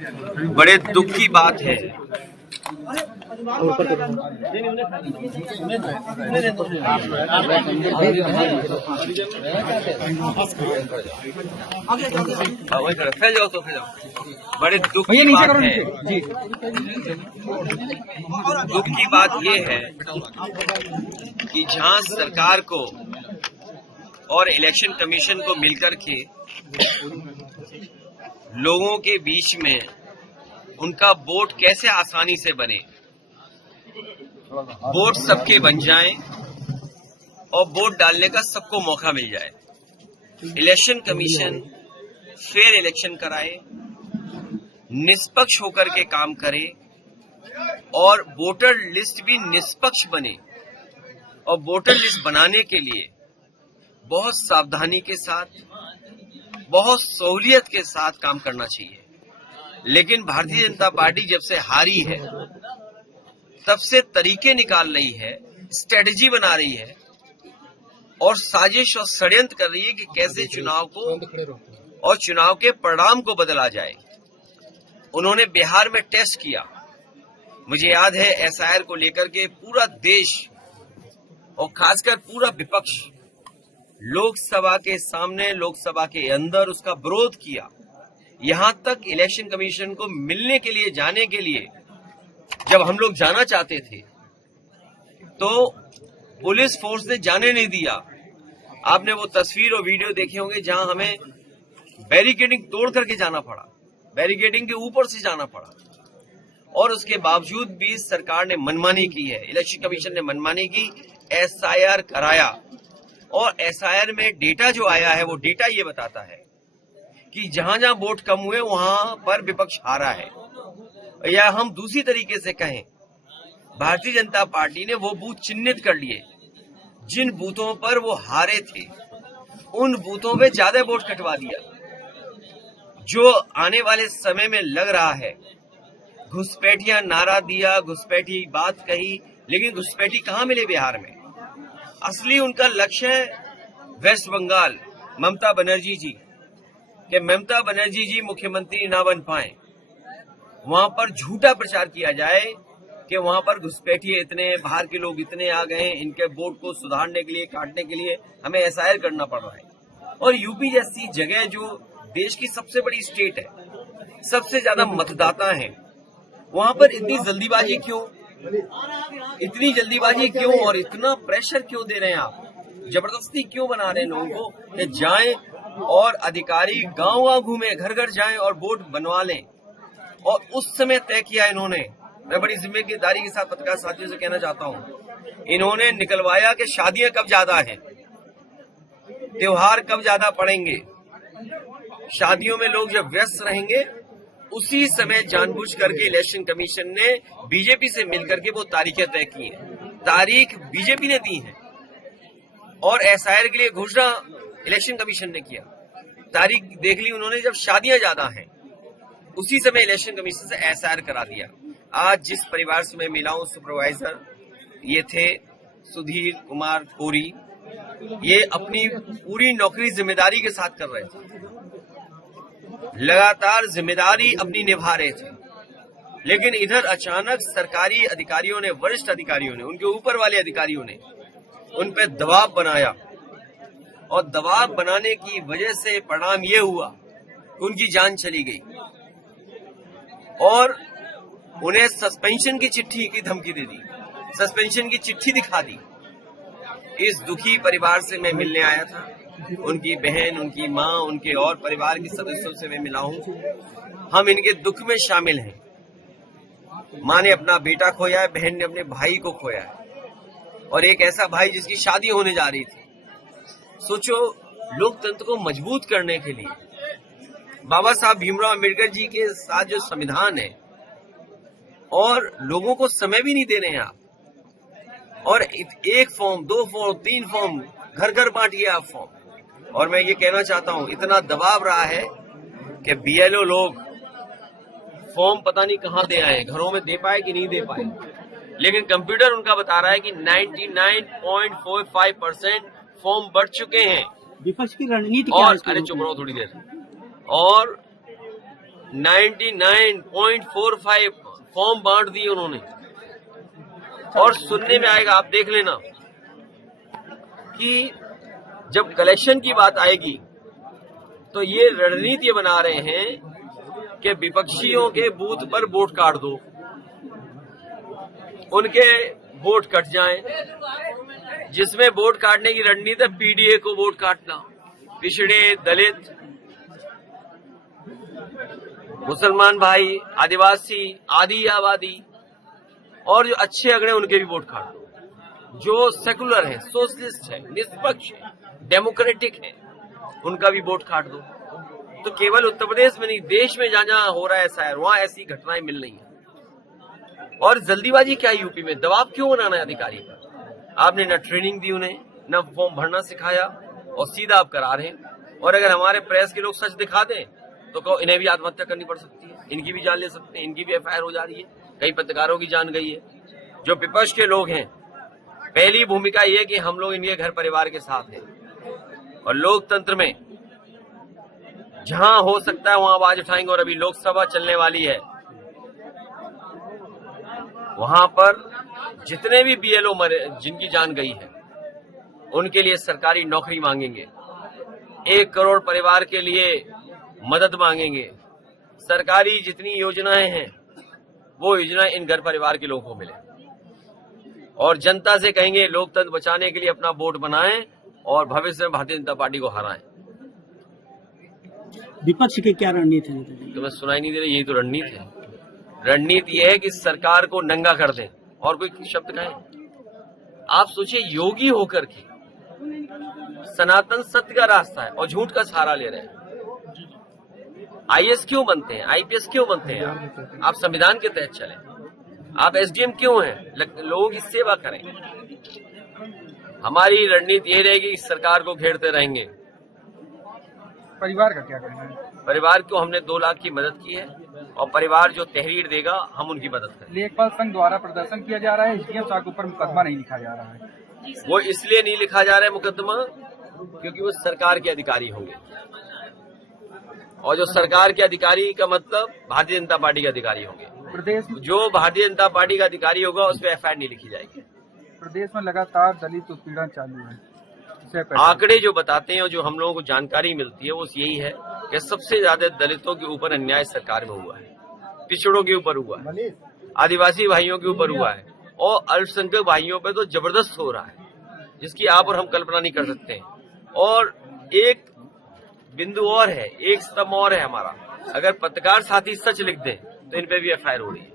बड़े दुख की बात है फैल जाओ तो फैल जाओ। बड़े दुख की बात है, दुख की बात यह है कि जहां सरकार को और इलेक्शन कमीशन को मिलकर के लोगों के बीच में उनका वोट कैसे आसानी से बने, वोट सबके बन जाएं और वोट डालने का सबको मौका मिल जाए। इलेक्शन कमीशन फेयर इलेक्शन कराए, निष्पक्ष होकर के काम करे और वोटर लिस्ट भी निष्पक्ष बने। और वोटर लिस्ट बनाने के लिए बहुत सावधानी के साथ, बहुत सहूलियत के साथ काम करना चाहिए। लेकिन भारतीय जनता पार्टी जब से हारी है तब से तरीके निकाल रही है, स्ट्रेटजी बना रही है और साजिश और षड्यंत्र कर रही है कि कैसे चुनाव को और चुनाव के परिणाम को बदला जाए। उन्होंने बिहार में टेस्ट किया, मुझे याद है एसआईआर को लेकर के पूरा देश और खासकर पूरा विपक्ष लोकसभा के सामने, लोकसभा के अंदर उसका विरोध किया। यहां तक इलेक्शन कमीशन को मिलने के लिए, जाने के लिए जब हम लोग जाना चाहते थे तो पुलिस फोर्स ने जाने नहीं दिया। आपने वो तस्वीर और वीडियो देखे होंगे जहां हमें बैरिकेडिंग तोड़ करके जाना पड़ा, बैरिकेडिंग के ऊपर से जाना पड़ा। और उसके बावजूद भी सरकार ने मनमानी की है, इलेक्शन कमीशन ने मनमानी की, एसआईआर कराया। और एसआईआर में डेटा जो आया है वो डेटा ये बताता है कि जहां जहां वोट कम हुए वहां पर विपक्ष हारा है। या हम दूसरी तरीके से कहें, भारतीय जनता पार्टी ने वो बूथ चिन्हित कर लिए जिन बूथों पर वो हारे थे, उन बूथों पे ज्यादा वोट कटवा दिया। जो आने वाले समय में लग रहा है, घुसपैठिया नारा दिया, घुसपैठी बात कही, लेकिन घुसपैठी कहां मिले बिहार में? असली उनका लक्ष्य है वेस्ट बंगाल, ममता बनर्जी जी, कि ममता बनर्जी जी मुख्यमंत्री ना बन पाए। वहां पर झूठा प्रचार किया जाए कि वहां पर घुसपैठिए इतने, बाहर के लोग इतने आ गए हैं, इनके वोट को सुधारने के लिए, काटने के लिए हमें एसआईआर करना पड़ रहा है। और यूपी जैसी जगह जो देश की सबसे बड़ी स्टेट है, सबसे ज्यादा मतदाता हैं, वहां पर इतनी जल्दीबाजी क्यों, इतनी जल्दीबाजी क्यों और इतना प्रेशर क्यों दे रहे हैं आप? जबरदस्ती क्यों बना रहे हैं लोगों को कि जाएं और अधिकारी गांव गांव घूमे, घर घर जाएं और वोट बनवा लें? और उस समय तय किया इन्होंने, मैं बड़ी जिम्मेदारी के साथ पत्रकार साथियों से कहना चाहता हूं, इन्होंने निकलवाया कि शादियां कब ज्यादा हैं, त्योहार कब ज्यादा पड़ेंगे, शादियों में लोग जब व्यस्त रहेंगे उसी समय जानबूझ करके इलेक्शन कमीशन ने बीजेपी से मिलकर के वो तारीखें तय की हैं। तारीख बीजेपी ने दी है और एसआईआर के लिए घोषणा इलेक्शन कमीशन ने किया। तारीख देख ली उन्होंने जब शादियां ज्यादा हैं, उसी समय इलेक्शन कमीशन से एसआईआर करा दिया। आज जिस परिवार से मैं मिला हूं, सुपरवाइजर ये थे सुधीर कुमार कोरी, ये अपनी पूरी नौकरी जिम्मेदारी के साथ कर रहे थे, लगातार जिम्मेदारी अपनी निभा रहे थे। लेकिन इधर अचानक सरकारी अधिकारियों ने, वरिष्ठ अधिकारियों ने, उनके ऊपर वाले अधिकारियों ने उन पे दबाव बनाया और दबाव बनाने की वजह से परिणाम ये हुआ कि उनकी जान चली गई और उन्हें सस्पेंशन की चिट्ठी की धमकी दे दी, सस्पेंशन की चिट्ठी दिखा दी। इस दुखी परिवार से मैं मिलने आया था, उनकी बहन, उनकी माँ, उनके और परिवार के सदस्यों से मैं मिला हूं। हम इनके दुख में शामिल हैं। माँ ने अपना बेटा खोया है, बहन ने अपने भाई को खोया है, और एक ऐसा भाई जिसकी शादी होने जा रही थी। सोचो, लोकतंत्र को मजबूत करने के लिए बाबा साहब भीमराव अम्बेडकर जी के साथ जो संविधान है, और लोगों को समय भी नहीं दे रहे हैं आप, और एक फॉर्म, 2 फॉर्म, 3 फॉर्म घर घर बांटिए आप फॉर्म। और मैं ये कहना चाहता हूं, इतना दबाव रहा है कि बीएलओ लोग फॉर्म पता नहीं कहां दे आए, घरों में दे पाए कि नहीं दे पाए, लेकिन कंप्यूटर उनका बता रहा है कि 99.45% फॉर्म बढ़ चुके हैं। विपक्ष की रणनीति और अरे चुप रहो थोड़ी देर। और 99.45 फॉर्म बांट दिए उन्होंने। और सुनने में आएगा, आप देख लेना, कि जब कलेक्शन की बात आएगी तो ये रणनीति बना रहे हैं कि विपक्षियों के बूथ पर वोट काट दो, उनके वोट कट जाएं, जिसमें वोट काटने की रणनीति है पीडीए को वोट काटना, पिछड़े, दलित, मुसलमान भाई, आदिवासी, आदि आबादी और जो अच्छे अगड़े उनके भी वोट काट दो। जो सेकुलर है, सोशलिस्ट है, निष्पक्ष है, डेमोक्रेटिक है, उनका भी वोट काट दो। तो केवल उत्तर प्रदेश में नहीं, देश में जहां जहां हो रहा है ऐसा है, वहां ऐसी घटनाएं मिल रही हैं। और जल्दीबाजी क्या यूपी में, दबाव क्यों बनाना है अधिकारी पर? आपने न ट्रेनिंग दी उन्हें, न फॉर्म भरना सिखाया, और सीधा आप करा रहे हैं। और अगर हमारे प्रेस के लोग सच दिखा दें तो कहो इन्हें भी आत्महत्या करनी पड़ सकती है, इनकी भी जान ले सकते हैं, इनकी भी एफआईआर हो जा रही है, कई पत्रकारों की जान गई है। जो विपक्ष के लोग हैं, पहली भूमिका ये कि हम लोग इनके घर परिवार के साथ हैं, और लोकतंत्र में जहां हो सकता है वहां आवाज उठाएंगे। और अभी लोकसभा चलने वाली है, वहां पर जितने भी बीएलओ मरे, जिनकी जान गई है, उनके लिए सरकारी नौकरी मांगेंगे, 1 करोड़ परिवार के लिए मदद मांगेंगे। सरकारी जितनी योजनाएं हैं वो योजनाएं इन घर परिवार के लोगों को मिले, और जनता से कहेंगे लोकतंत्र बचाने के लिए अपना वोट बनाएं और भविष्य में भारतीय जनता पार्टी को हराएं। विपक्ष की क्या रणनीति है? तो मैं सुनाई नहीं दे रही, यही तो रणनीति है। रणनीति यह है कि सरकार को नंगा कर दें, और कोई शब्द कहें। आप सोचिए, योगी होकर के सनातन सत्य का रास्ता है और झूठ का सहारा ले रहे हैं। आईएएस क्यों बनते हैं, आईपीएस क्यों बनते हैं? आप संविधान के तहत चलें। आप एसडीएम क्यों हैं? लोगों की सेवा करें। हमारी रणनीति यही रहेगी कि सरकार को घेरते रहेंगे। परिवार का क्या कहना है? परिवार को हमने 2 लाख की मदद की है, और परिवार जो तहरीर देगा हम उनकी मदद करेंगे। लेखपाल संघ द्वारा प्रदर्शन किया जा रहा है, एसडीएम साहब के ऊपर मुकदमा नहीं लिखा जा रहा है। वो इसलिए नहीं लिखा जा रहा है मुकदमा क्योंकि वो सरकार के अधिकारी होंगे, और जो सरकार के अधिकारी का मतलब भारतीय जनता पार्टी के अधिकारी होंगे। प्रदेश जो भारतीय जनता पार्टी का अधिकारी होगा उस पर एफआईआर नहीं लिखी जाएगी। प्रदेश में लगातार दलित उत्पीड़न चालू है। आंकड़े जो बताते हैं और जो हम लोगों को जानकारी मिलती है वो यही है कि सबसे ज्यादा दलितों के ऊपर अन्याय सरकार में हुआ है, पिछड़ों के ऊपर हुआ है, आदिवासी भाइयों के ऊपर हुआ है, और अल्पसंख्यक भाइयों पे तो जबरदस्त हो रहा है, जिसकी आप और हम कल्पना नहीं कर सकते हैं। और एक बिंदु और है, एक स्तंभ और है हमारा, अगर पत्रकार साथी सच लिख दें तो इन पे भी एफआईआर हो रही है।